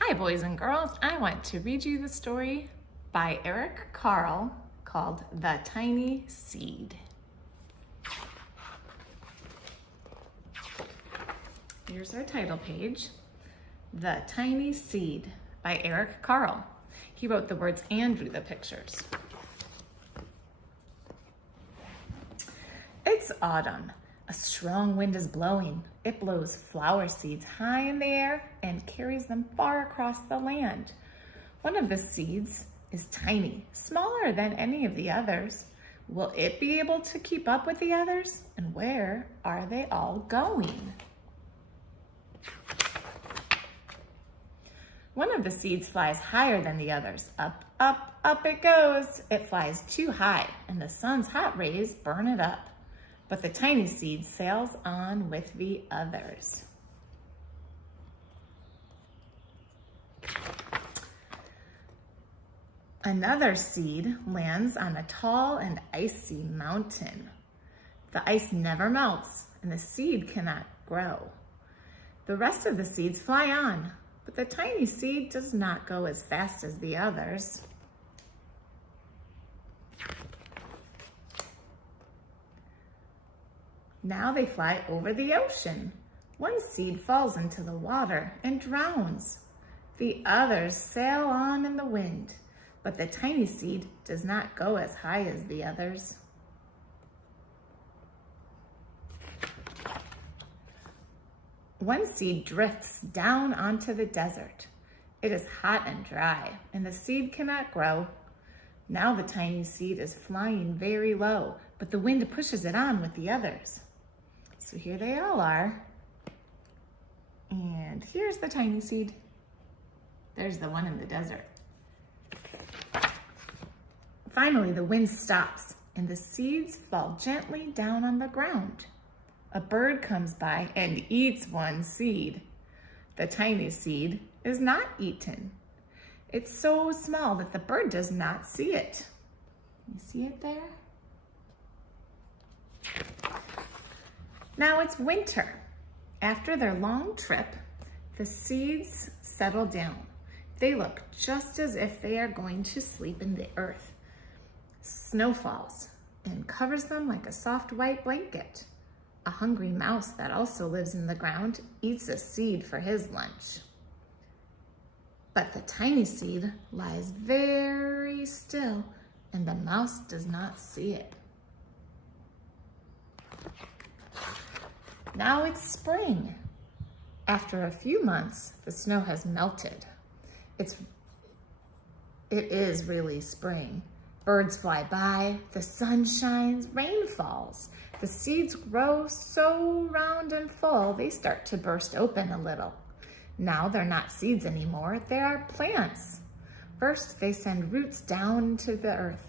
Hi boys and girls, I want to read you the story by Eric Carle called The Tiny Seed. Here's our title page, The Tiny Seed by Eric Carle. He wrote the words and drew the pictures. It's autumn. A strong wind is blowing. It blows flower seeds high in the air and carries them far across the land. One of the seeds is tiny, smaller than any of the others. Will it be able to keep up with the others? And where are they all going? One of the seeds flies higher than the others. Up, up, up it goes. It flies too high, and the sun's hot rays burn it up. But the tiny seed sails on with the others. Another seed lands on a tall and icy mountain. The ice never melts, and the seed cannot grow. The rest of the seeds fly on, but the tiny seed does not go as fast as the others. Now they fly over the ocean. One seed falls into the water and drowns. The others sail on in the wind, but the tiny seed does not go as high as the others. One seed drifts down onto the desert. It is hot and dry, and the seed cannot grow. Now the tiny seed is flying very low, but the wind pushes it on with the others. So here they all are. And here's the tiny seed. There's the one in the desert. Finally, the wind stops and the seeds fall gently down on the ground. A bird comes by and eats one seed. The tiny seed is not eaten. It's so small that the bird does not see it. You see it there? Now it's winter. After their long trip, the seeds settle down. They look just as if they are going to sleep in the earth. Snow falls and covers them like a soft white blanket. A hungry mouse that also lives in the ground eats a seed for his lunch. But the tiny seed lies very still, and the mouse does not see it. Now it's spring. After a few months, the snow has melted. It is really spring. Birds fly by, the sun shines, rain falls. The seeds grow so round and full, they start to burst open a little. Now they're not seeds anymore, they are plants. First, they send roots down to the earth.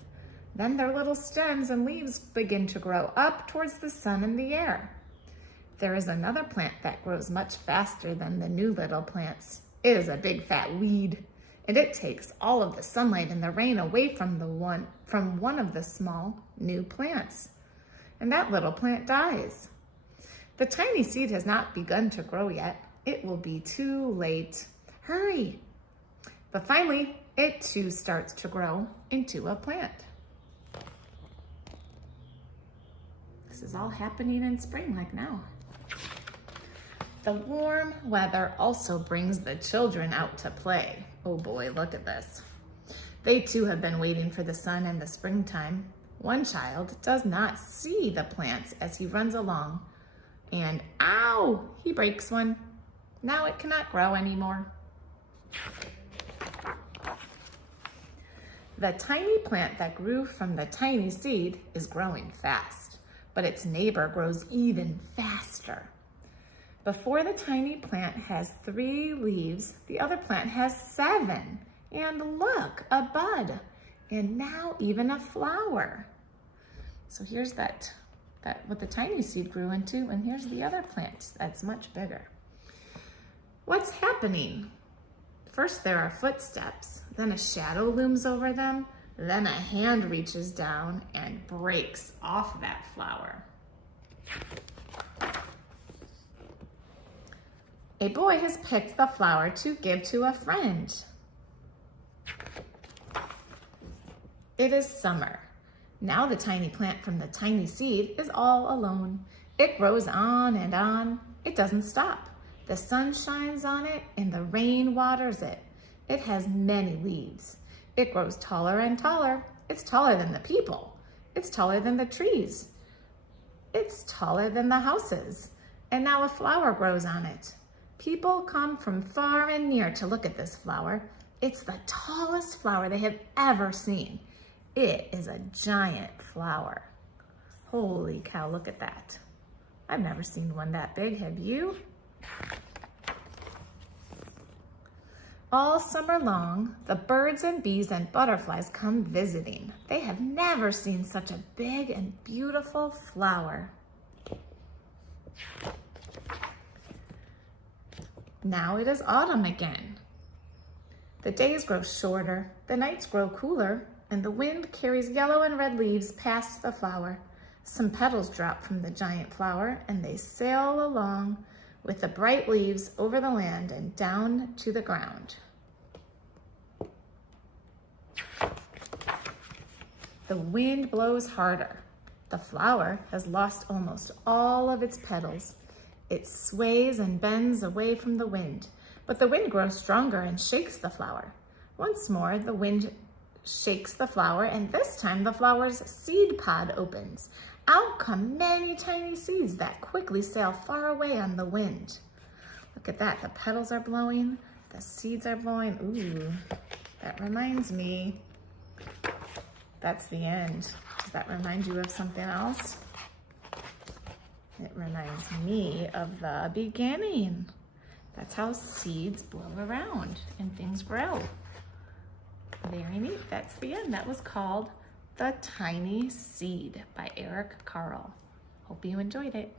Then their little stems and leaves begin to grow up towards the sun and the air. There is another plant that grows much faster than the new little plants. It is a big fat weed, and it takes all of the sunlight and the rain away from one of the small new plants. And that little plant dies. The tiny seed has not begun to grow yet. It will be too late. Hurry! But finally, it too starts to grow into a plant. This is all happening in spring like now. The warm weather also brings the children out to play. Oh boy, look at this. They too have been waiting for the sun and the springtime. One child does not see the plants as he runs along, and ow, he breaks one. Now it cannot grow anymore. The tiny plant that grew from the tiny seed is growing fast, but its neighbor grows even faster. Before the tiny plant has 3 leaves, the other plant has 7. And look, a bud, and now even a flower. So here's that what the tiny seed grew into, and here's the other plant that's much bigger. What's happening? First there are footsteps, then a shadow looms over them, then a hand reaches down and breaks off that flower. A boy has picked the flower to give to a friend. It is summer. Now the tiny plant from the tiny seed is all alone. It grows on and on. It doesn't stop. The sun shines on it and the rain waters it. It has many leaves. It grows taller and taller. It's taller than the people. It's taller than the trees. It's taller than the houses. And now a flower grows on it. People come from far and near to look at this flower. It's the tallest flower they have ever seen. It is a giant flower. Holy cow, look at that. I've never seen one that big, have you? All summer long, the birds and bees and butterflies come visiting. They have never seen such a big and beautiful flower. Now it is autumn again. The days grow shorter, the nights grow cooler, and the wind carries yellow and red leaves past the flower. Some petals drop from the giant flower, and they sail along with the bright leaves over the land and down to the ground. The wind blows harder. The flower has lost almost all of its petals. It sways and bends away from the wind, but the wind grows stronger and shakes the flower. Once more, the wind shakes the flower, and this time the flower's seed pod opens. Out come many tiny seeds that quickly sail far away on the wind. Look at that, the petals are blowing, the seeds are blowing. Ooh, that reminds me, that's the end. Does that remind you of something else? It reminds me of the beginning. That's how seeds blow around and things grow. Very neat, that's the end. That was called The Tiny Seed by Eric Carle. Hope you enjoyed it.